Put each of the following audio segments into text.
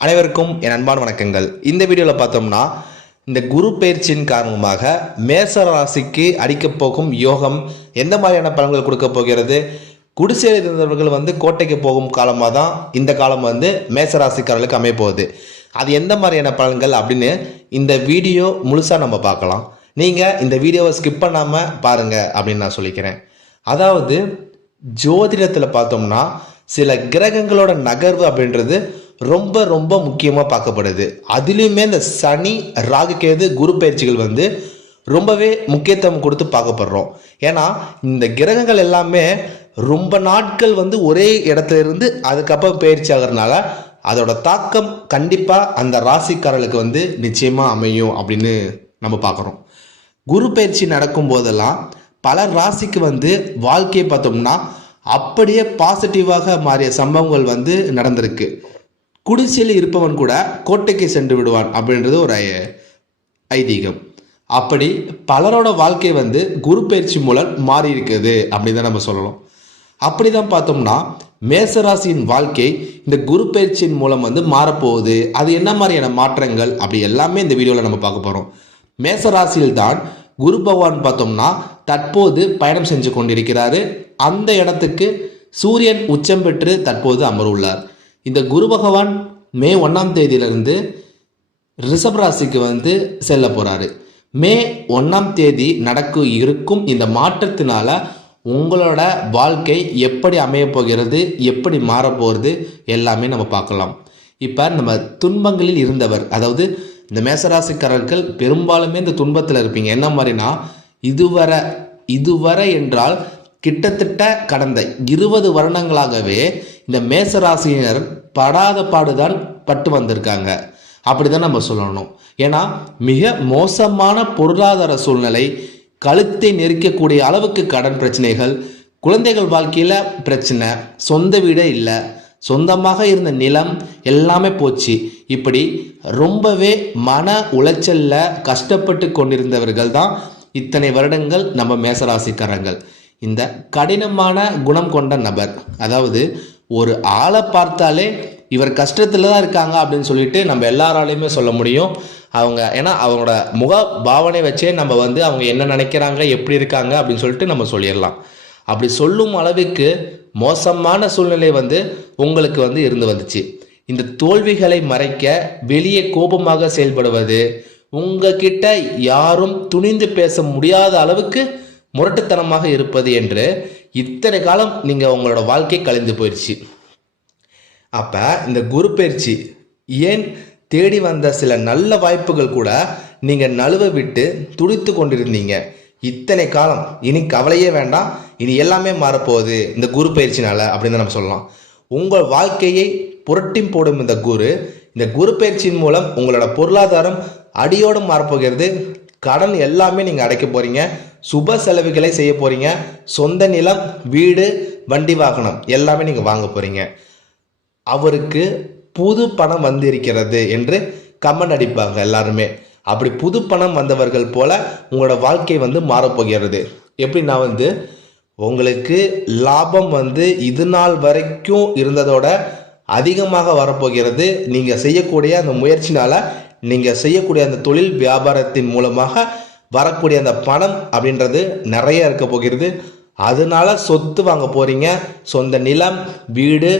அனைவருக்கும் என் அன்பான வணக்கங்கள். இந்த வீடியோவில் பார்த்தோம்னா இந்த குரு பயிற்சியின் காரணமாக மேச ராசிக்கு அடிக்கப் போகும் யோகம் எந்த மாதிரியான பலன்கள் கொடுக்க போகிறது, குடிசையில் இருந்தவர்கள் கோட்டைக்கு போகும் காலமாக தான் இந்த காலம் மேச ராசிக்காரர்களுக்கு அமைய போகுது. அது எந்த மாதிரியான பலன்கள் அப்படின்னு இந்த வீடியோ முழுசாக நம்ம பார்க்கலாம். நீங்கள் இந்த வீடியோவை ஸ்கிப் பண்ணாமல் பாருங்கள் அப்படின்னு நான் சொல்லிக்கிறேன். அதாவது ஜோதிடத்தில் பார்த்தோம்னா சில கிரகங்களோட நகர்வு அப்படின்றது ரொம்ப ரொம்ப முக்கியமாக பார்க்கப்படுது. அதுலேயுமே இந்த சனி, ராகு, கேது, குரு பயிற்சிகள் ரொம்பவே முக்கியத்துவம் கொடுத்து பார்க்கப்படுறோம். ஏன்னா இந்த கிரகங்கள் எல்லாமே ரொம்ப நாட்கள் ஒரே இடத்துல இருந்து அதுக்கப்புறம் பயிற்சி ஆகிறதுனால அதோட தாக்கம் கண்டிப்பாக அந்த ராசிக்காரர்களுக்கு நிச்சயமாக அமையும் அப்படின்னு நம்ம பார்க்குறோம். குரு பயிற்சி நடக்கும் போதெல்லாம் பல ராசிக்கு வாழ்க்கையை பார்த்தோம்னா அப்படியே பாசிட்டிவாக மாறிய சம்பவங்கள் நடந்திருக்கு. குடிசையில் இருப்பவன் கூட கோட்டைக்கு சென்று விடுவான் அப்படின்றது ஒரு ஐதீகம். அப்படி பலரோட வாழ்க்கை குரு பயிற்சி மூலம் மாறி இருக்குது அப்படின்னு தான் நம்ம சொல்லலாம். அப்படி தான் பார்த்தோம்னா மேசராசியின் வாழ்க்கை இந்த குரு பயிற்சியின் மூலம் மாறப்போகுது. அது என்ன மாதிரியான மாற்றங்கள் அப்படி எல்லாமே இந்த வீடியோவில் நம்ம பார்க்க போகிறோம். மேசராசியில் தான் குரு பகவான் பார்த்தோம்னா தற்போது பயணம் செஞ்சு கொண்டிருக்கிறாரு. அந்த இடத்துக்கு சூரியன் உச்சம் பெற்று தற்போது அமர்வுள்ளார். இந்த குரு பகவான் மே 1ஆம் தேதியிலிருந்து ரிஷப ராசிக்கு செல்ல போகிறாரு. மே 1ஆம் தேதி இருக்கும் இந்த மாற்றத்தினால உங்களோட வாழ்க்கை எப்படி அமைய போகிறது, எப்படி மாறப்போகிறது எல்லாமே நம்ம பார்க்கலாம். இப்போ நம்ம துன்பங்களில் இருந்தவர், அதாவது இந்த மேசராசிக்காரர்கள் பெரும்பாலுமே இந்த துன்பத்தில் இருப்பீங்க. என்ன மாதிரினா இதுவரை என்றால் கிட்டத்தட்ட கடந்த 20 வருடங்களாகவே இந்த மேசராசியினர் படாத பாடுதான் பட்டு வந்திருக்காங்க அப்படிதான் நம்ம சொல்லணும். ஏன்னா மிக மோசமான பொருளாதார சூழ்நிலை, கழுத்தை நெரிக்கக்கூடிய அளவுக்கு கடன் பிரச்சனைகள், குழந்தைகள் வாழ்க்கையில் பிரச்சனை, சொந்த வீடே இல்லை, சொந்தமாக இருந்த நிலம் எல்லாமே போச்சு. இப்படி ரொம்பவே மன உளைச்சலில் கஷ்டப்பட்டு கொண்டிருந்தவர்கள் தான் இத்தனை வருடங்கள் நம்ம மேசராசிக்காரங்கள். இந்த கடினமான குணம் கொண்ட நபர், அதாவது ஒரு ஆளை பார்த்தாலே இவர் கஷ்டத்தில் தான் இருக்காங்க அப்படின்னு சொல்லிட்டு நம்ம எல்லாராலையுமே சொல்ல முடியும். ஏன்னா அவங்களோட முக பாவனை வச்சே நம்ம அவங்க என்ன நினைக்கிறாங்க, எப்படி இருக்காங்க அப்படின்னு சொல்லிட்டு நம்ம சொல்லிடலாம். அப்படி சொல்லும் அளவுக்கு மோசமான சூழ்நிலை உங்களுக்கு இருந்து வந்துச்சு. இந்த தோல்விகளை மறைக்க வெளியே கோபமாக செயல்படுவது, உங்ககிட்ட யாரும் துணிந்து பேச முடியாத அளவுக்கு முரட்டுத்தனமாக இருப்பது என்று இத்தனை காலம் நீங்கள் உங்களோட வாழ்க்கை கழிந்து போயிடுச்சு. அப்போ இந்த குரு பயிற்சி ஏன் தேடி வந்த சில நல்ல வாய்ப்புகள் கூட நீங்கள் நழுவ விட்டு துடித்து கொண்டிருந்தீங்க இத்தனை காலம். இனி கவலையே வேண்டாம், இனி எல்லாமே மாறப்போகுது இந்த குரு பயிற்சினால அப்படின்னு நம்ம சொல்லலாம். உங்கள் வாழ்க்கையை புரட்டி போடும் இந்த குரு பயிற்சியின் மூலம் உங்களோட பொருளாதாரம் அடியோடு மாறப்போகிறது. கடன் எல்லாமே நீங்கள் அடைக்க போகிறீங்க, சுப செலவுகளை செய்ய போகிறீங்க, சொந்த நிலம், வீடு, வண்டி, வாகனம் எல்லாமே நீங்கள் வாங்க போகிறீங்க. அவருக்கு புது பணம் இருக்கிறது என்று கமெண்ட் அடிப்பாங்க எல்லாருமே. அப்படி புது பணம் வந்தவர்கள் போல உங்களோட வாழ்க்கை மாறப்போகிறது. எப்படின்னா உங்களுக்கு லாபம் இது நாள் வரைக்கும் இருந்ததோட அதிகமாக வரப்போகிறது. நீங்கள் செய்யக்கூடிய அந்த முயற்சினால, நீங்கள் செய்யக்கூடிய அந்த தொழில் வியாபாரத்தின் மூலமாக வரக்கூடிய அந்த பணம் அப்படின்றது நிறைய இருக்க போகிறது. அதனால சொத்து வாங்க போகிறீங்க, சொந்த நிலம், வீடு,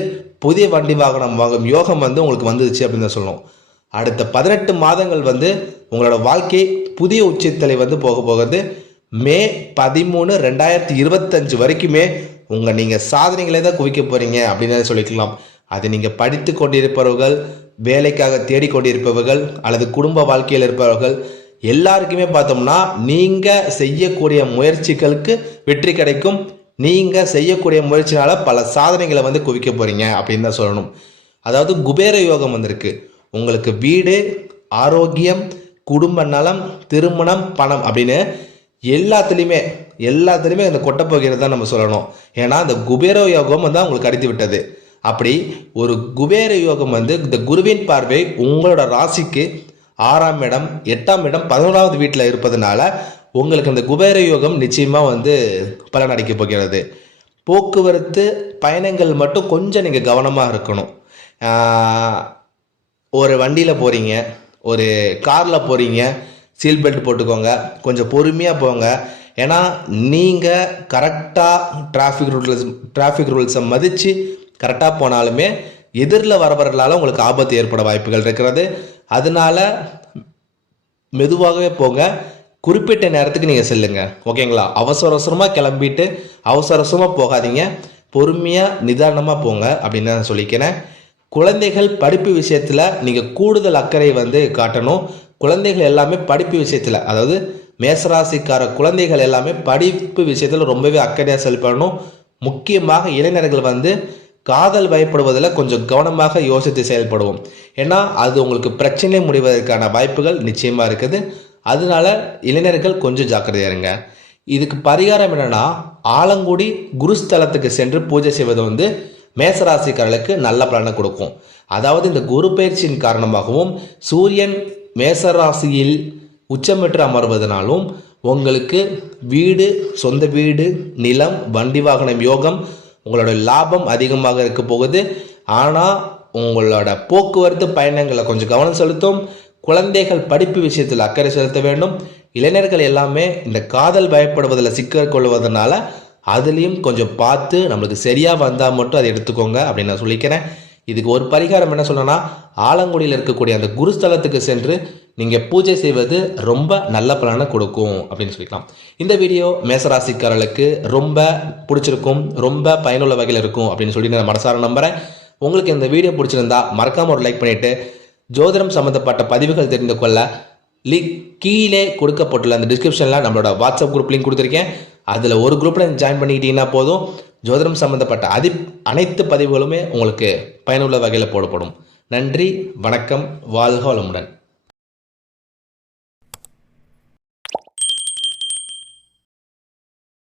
புதிய வண்டி, வாகனம் வாங்கும் யோகம் உங்களுக்கு வந்துடுச்சு அப்படின்னு தான் சொல்லணும். அடுத்த 18 மாதங்கள் உங்களோட வாழ்க்கை புதிய உச்சத்தலை போக போகிறது. மே 13, 2025 வரைக்குமே நீங்கள் சாதனைகளை தான் குவிக்க போகிறீங்க அப்படின்னு சொல்லிக்கலாம். அது நீங்கள் படித்து கொண்டிருப்பவர்கள், வேலைக்காக தேடிக்கொண்டிருப்பவர்கள், அல்லது குடும்ப வாழ்க்கையில் இருப்பவர்கள் எல்லாருக்குமே பார்த்தோம்னா நீங்கள் செய்யக்கூடிய முயற்சிகளுக்கு வெற்றி கிடைக்கும். நீங்கள் செய்யக்கூடிய முயற்சினால பல சாதனைகளை குவிக்க போகிறீங்க அப்படின்னு தான் சொல்லணும். அதாவது குபேர யோகம் வந்திருக்கு. உங்களுக்கு வீடு, ஆரோக்கியம், குடும்ப நலம், திருமணம், பணம் அப்படின்னு எல்லாத்துலேயுமே இந்த கொட்ட போகிறது தான் நம்ம சொல்லணும். ஏன்னா அந்த குபேர யோகம் உங்களுக்கு அடித்து விட்டது. அப்படி ஒரு குபேர யோகம் இந்த குருவின் பார்வை உங்களோட ராசிக்கு 6ஆம் இடம், 8ஆம் இடம், 11வது வீட்டில் இருப்பதனால உங்களுக்கு அந்த குபேர யோகம் நிச்சயமாக பலன் அளிக்க போகிறது. போக்குவரத்து பயணங்கள் மட்டும் கொஞ்சம் நீங்கள் கவனமாக இருக்கணும். ஒரு வண்டியில் போகிறீங்க, ஒரு காரில் போகிறீங்க, சீட் பெல்ட் போட்டுக்கோங்க, கொஞ்சம் பொறுமையாக போங்க. ஏன்னா நீங்கள் கரெக்டாக டிராஃபிக் ரூல்ஸை மதித்து கரெக்டாக போனாலுமே எதிரில் வரவர்களால் உங்களுக்கு ஆபத்து ஏற்பட வாய்ப்புகள் இருக்கிறது. அதனால மெதுவாகவே போங்க, குறிப்பிட்ட நேரத்துக்கு நீங்கள் செல்லுங்க. ஓகேங்களா? அவசரமாக கிளம்பிட்டு அவசரமாக போகாதீங்க, பொறுமையாக நிதானமாக போங்க அப்படின்னு நான் சொல்லிக்கிறேன். குழந்தைகள் படிப்பு விஷயத்தில் நீங்கள் கூடுதல் அக்கறை காட்டணும். குழந்தைகள் எல்லாமே படிப்பு விஷயத்தில், அதாவது மேசராசிக்கார குழந்தைகள் எல்லாமே படிப்பு விஷயத்தில் ரொம்பவே அக்கறையாக செயல்படணும். முக்கியமாக இளைஞர்கள் காதல் பயப்படுவதில் கொஞ்சம் கவனமாக யோசித்து செயல்படுவோம். ஏன்னா அது உங்களுக்கு பிரச்சனை முடிவதற்கான வாய்ப்புகள் நிச்சயமாக இருக்குது. அதனால இளைஞர்கள் கொஞ்சம் ஜாக்கிரதையா இருங்க. இதுக்கு பரிகாரம் என்னன்னா, ஆலங்குடி குருஸ்தலத்துக்கு சென்று பூஜை செய்வது மேசராசிக்காரர்களுக்கு நல்ல பலனை கொடுக்கும். அதாவது இந்த குரு பயிற்சியின் காரணமாகவும் சூரியன் மேசராசியில் உச்சமிட்டு அமர்வதனாலும் உங்களுக்கு வீடு, சொந்த வீடு, நிலம், வண்டி வாகனம் யோகம், உங்களோட லாபம் அதிகமாக இருக்க போகுது. ஆனால் உங்களோட போக்குவரத்து பயணங்களை கொஞ்சம் கவனம் செலுத்தும். குழந்தைகள் படிப்பு விஷயத்தில் அக்கறை செலுத்த வேண்டும். இளைஞர்கள் எல்லாமே இந்த காதல் பயப்படுவதில் சிக்கிக்கொள்வதனால அதுலேயும் கொஞ்சம் பார்த்து நம்மளுக்கு சரியாக வந்தால் மட்டும் அதை எடுத்துக்கோங்க அப்படின்னு நான் சொல்லிக்கிறேன். இதுக்கு ஒரு பரிகாரம் என்ன சொன்னோன்னா, ஆலங்குடியில் இருக்கக்கூடிய அந்த குருஸ்தலத்துக்கு சென்று நீங்கள் பூஜை செய்வது ரொம்ப நல்ல பலனை கொடுக்கும் அப்படின்னு சொல்லிக்கலாம். இந்த வீடியோ மேசராசிக்காரர்களுக்கு ரொம்ப பிடிச்சிருக்கும், ரொம்ப பயனுள்ள வகையில் இருக்கும் அப்படின்னு சொல்லி நான் மனசார நம்புகிறேன். உங்களுக்கு இந்த வீடியோ பிடிச்சிருந்தா மறக்காமல் ஒரு லைக் பண்ணிவிட்டு, ஜோதிடம் சம்மந்தப்பட்ட பதிவுகள் தெரிந்து கொள்ள கீழே கொடுக்கப்பட்டுள்ள அந்த டிஸ்கிரிப்ஷனில் நம்மளோட வாட்ஸ்அப் குரூப் லிங்க் கொடுத்துருக்கேன். அதில் ஒரு குரூப்பில் ஜாயின் பண்ணிக்கிட்டீங்கன்னா போதும், ஜோதிடம் சம்மந்தப்பட்ட அனைத்து பதிவுகளுமே உங்களுக்கு பயனுள்ள வகையில் போடப்படும். நன்றி, வணக்கம், வாழ்க வளமுடன்.